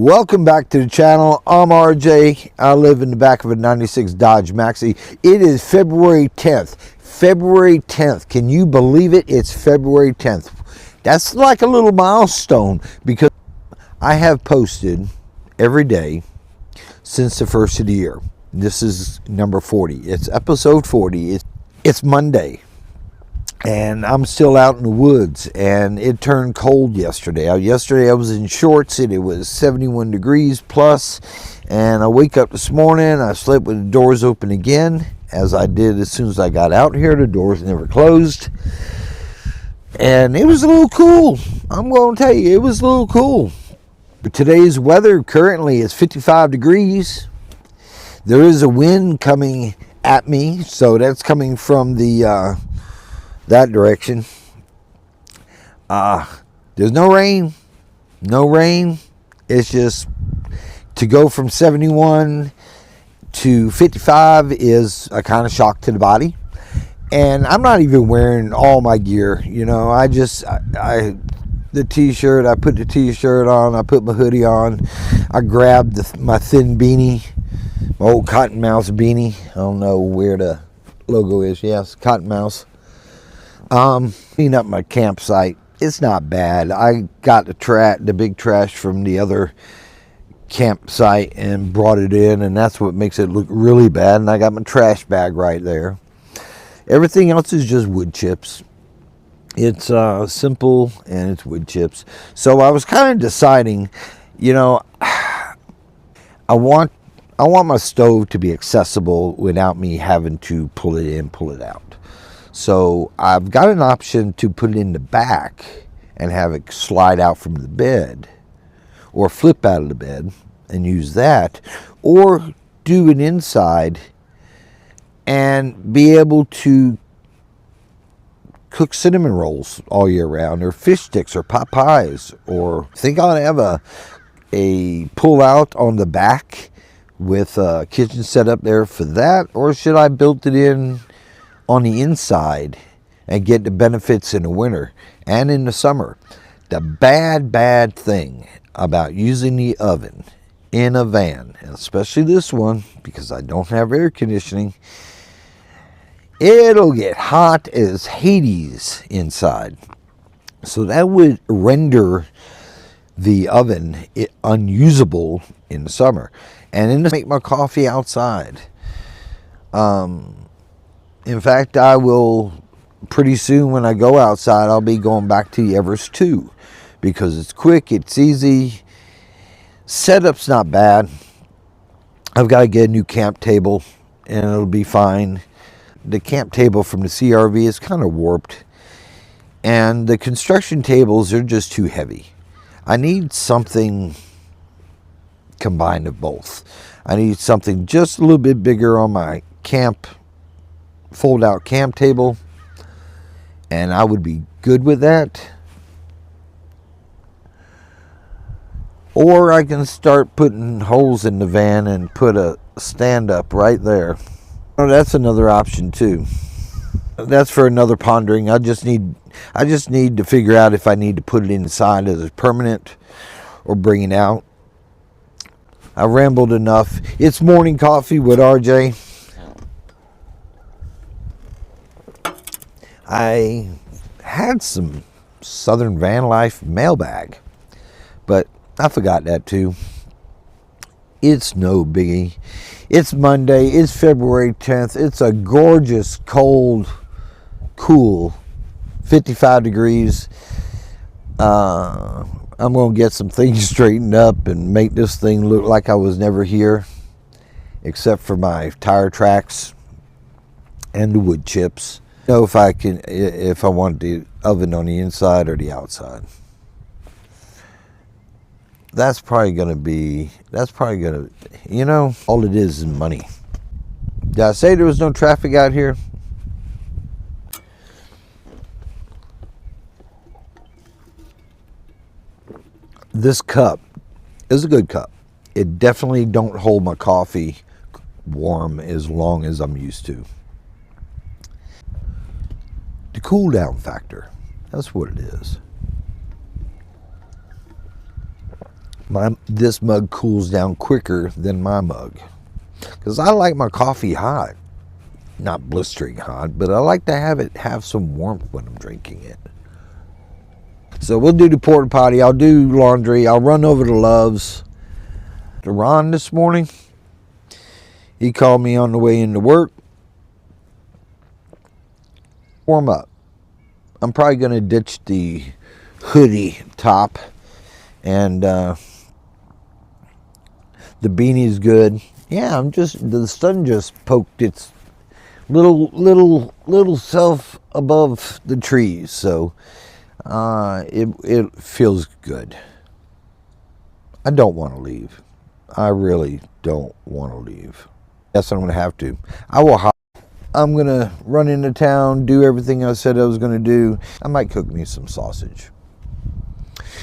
Welcome back to the channel. I'm RJ. I live in the back of a 96 Dodge Maxi. It is February 10th. February 10th. Can you believe it? It's February 10th. That's like a little milestone because I have posted every day since the first of the year. This is number 40. It's episode 40. It's Monday. And I'm still out in the woods, and it turned cold yesterday. Yesterday I was in shorts, and it was 71 degrees plus, and I wake up this morning, I slept with the doors open again, as I did as soon as I got out here. The doors never closed, and it was a little cool. I'm going to tell you, it was a little cool. But today's weather currently is 55 degrees. There is a wind coming at me, so that's coming from the that direction. There's no rain. It's just to go from 71 to 55 is a kind of shock to the body. And I'm not even wearing all my gear. You know, the t-shirt, I put the t-shirt on, I put my hoodie on, I grabbed my thin beanie, my old Cottonmouth beanie. I don't know where the logo is. Yes, Cottonmouth. Clean up my campsite. It's not bad. I got the big trash from the other campsite and brought it in, and that's what makes it look really bad. And I got my trash bag right there. Everything else is just wood chips. It's simple, and it's wood chips. So I was kind of deciding, you know, I want my stove to be accessible without me having to pull it in, pull it out. So I've got an option to put it in the back and have it slide out from the bed, or flip out of the bed and use that, or do an inside and be able to cook cinnamon rolls all year round, or fish sticks, or pot pies. Or think I'll have a pull out on the back with a kitchen set up there for that, or should I build it in on the inside and get the benefits in the winter and in the summer? The bad thing about using the oven in a van, and especially this one because I don't have air conditioning, it'll get hot as Hades inside. So that would render the oven unusable in the summer. And then to make my coffee outside. In fact, I will, pretty soon when I go outside, I'll be going back to the Everest 2 because it's quick, it's easy, setup's not bad. I've got to get a new camp table and it'll be fine. The camp table from the CRV is kind of warped, and the construction tables are just too heavy. I need something combined of both. I need something just a little bit bigger on my fold out camp table, and I would be good with that. Or I can start putting holes in the van and put a stand up right there. Oh, that's another option too. That's for another pondering. I just need to figure out if I need to put it inside as a permanent or bring it out. I rambled enough. It's morning coffee with RJ. I had some Southern Van Life mailbag, but I forgot that too. It's no biggie. It's Monday. It's February 10th. It's a gorgeous, cold, cool 55 degrees. I'm going to get some things straightened up and make this thing look like I was never here, except for my tire tracks and the wood chips. Know if I want the oven on the inside or the outside. That's probably gonna, you know, all it is money. Did I say there was no traffic out here? This cup is a good cup. It definitely don't hold my coffee warm as long as I'm used to. The cool down factor, that's what it is. This mug cools down quicker than my mug, because I like my coffee hot, not blistering hot, but I like to have some warmth when I'm drinking it. So we'll do the porta potty. I'll do laundry. I'll run over to Love's. To Ron this morning, he called me on the way into work. Warm up. I'm probably going to ditch the hoodie top, and the beanie's good. Yeah, the sun just poked its little self above the trees, so it feels good. I don't want to leave. I really don't want to leave. Yes, I'm going to have to. I'm going to run into town, do everything I said I was going to do. I might cook me some sausage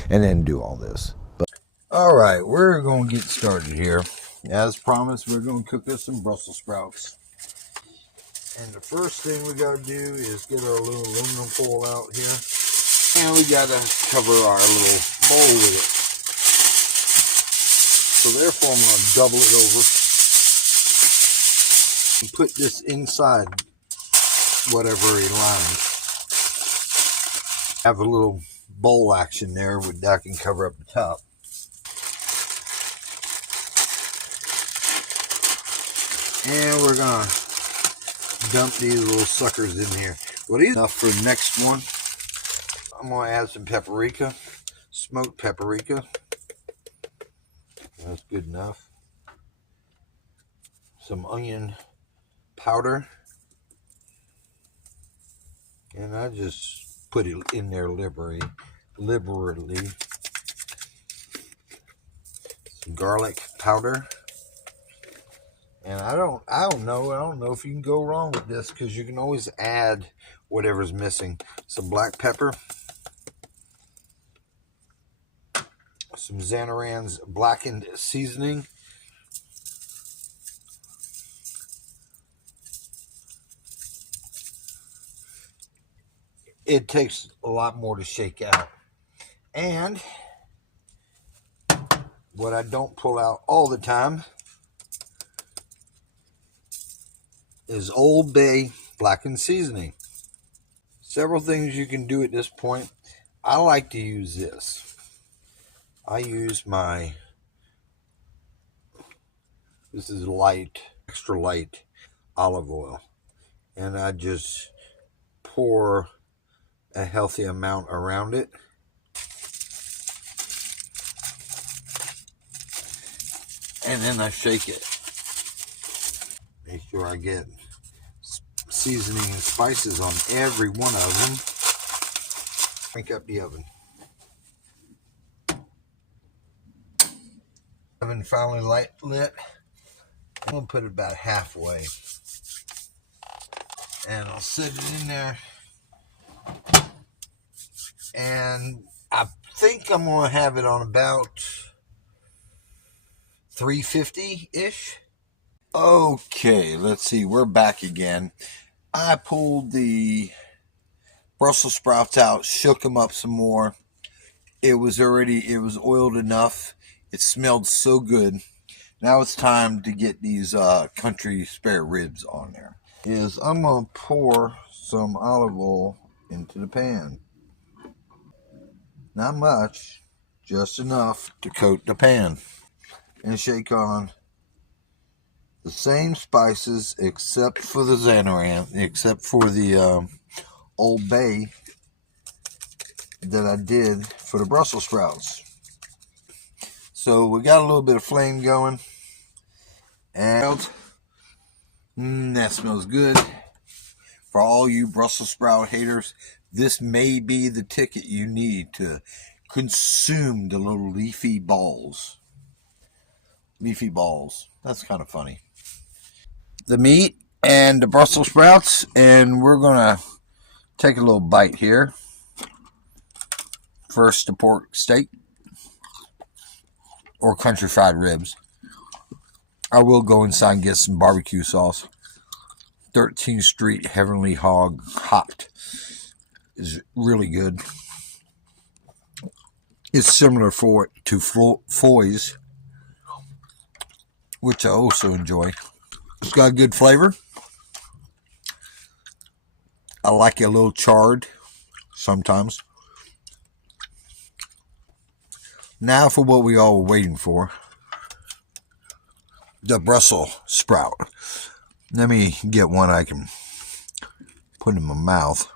and then do all this. But all right, we're going to get started here. As promised, we're going to cook us some Brussels sprouts. And the first thing we got to do is get our little aluminum foil out here. And we got to cover our little bowl with it. So therefore, I'm going to double it over and put this inside whatever he lined. Have a little bowl action there that can cover up the top. And we're going to dump these little suckers in here. Well, these are enough for the next one. I'm going to add some paprika, smoked paprika. That's good enough. Some onion powder. And I just put it in there liberally. Some garlic powder. And I don't know if you can go wrong with this, because you can always add whatever's missing. Some black pepper. Some Zatarain's blackened seasoning. It takes a lot more to shake out. And what I don't pull out all the time is Old Bay blackened seasoning. Several things you can do at this point. I like to use this. I use this is extra light olive oil. And I just pour a healthy amount around it. And then I shake it. Make sure I get seasoning and spices on every one of them. Crank up the oven. Oven finally lit. I'm going to put it about halfway. And I'll set it in there. And I think I'm going to have it on about 350-ish. Okay, let's see. We're back again. I pulled the Brussels sprouts out, shook them up some more. It was oiled enough. It smelled so good. Now it's time to get these country spare ribs on there. I'm going to pour some olive oil into the pan. Not much, just enough to coat the pan. And shake on the same spices except for the Zatarain, except for the Old Bay that I did for the Brussels sprouts. So we got a little bit of flame going. And that smells good. For all you Brussels sprout haters, this may be the ticket you need to consume the little leafy balls. Leafy balls. That's kind of funny. The meat and the Brussels sprouts, and we're going to take a little bite here. First, the pork steak or country fried ribs. I will go inside and get some barbecue sauce. 13th Street Heavenly Hog Hot is really good. It's similar to Foy's, which I also enjoy. It's got a good flavor. I like it a little charred sometimes. Now for what we all were waiting for. The Brussels sprout. Let me get one I can put in my mouth.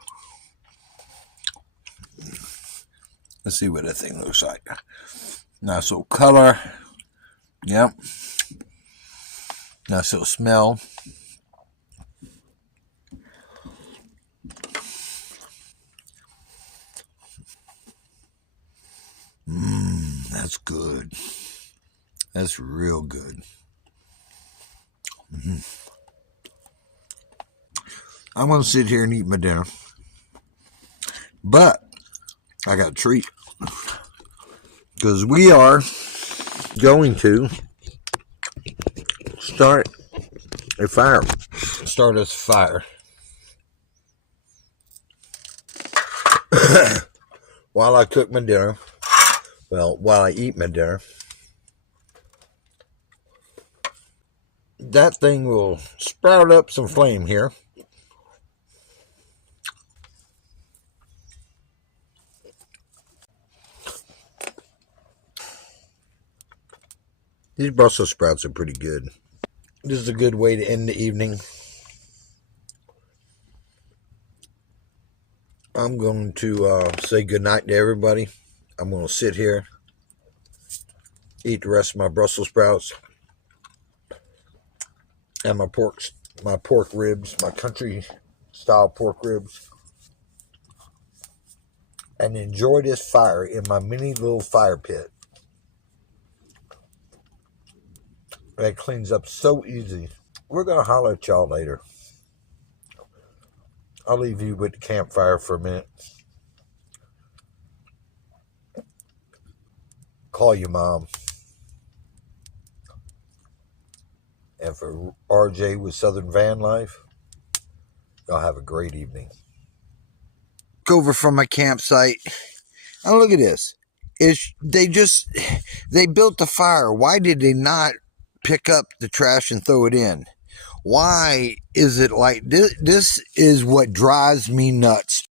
Let's see what that thing looks like. Nice little color. Yep. Nice little smell. That's good. That's real good. I'm going to sit here and eat my dinner. But I got a treat. Because we are going to start a fire. Start us a fire. While I cook my dinner. Well, while I eat my dinner. That thing will sprout up some flame here. These Brussels sprouts are pretty good. This is a good way to end the evening. I'm going to say goodnight to everybody. I'm going to sit here, eat the rest of my Brussels sprouts and my pork ribs, my country style pork ribs, and enjoy this fire in my mini little fire pit. That cleans up so easy. We're going to holler at y'all later. I'll leave you with the campfire for a minute. Call your mom. And for RJ with Southern Van Life, y'all have a great evening. Over from my campsite. And look at this. They built the fire. Why did they not pick up the trash and throw it in? Why is it like this? This is what drives me nuts.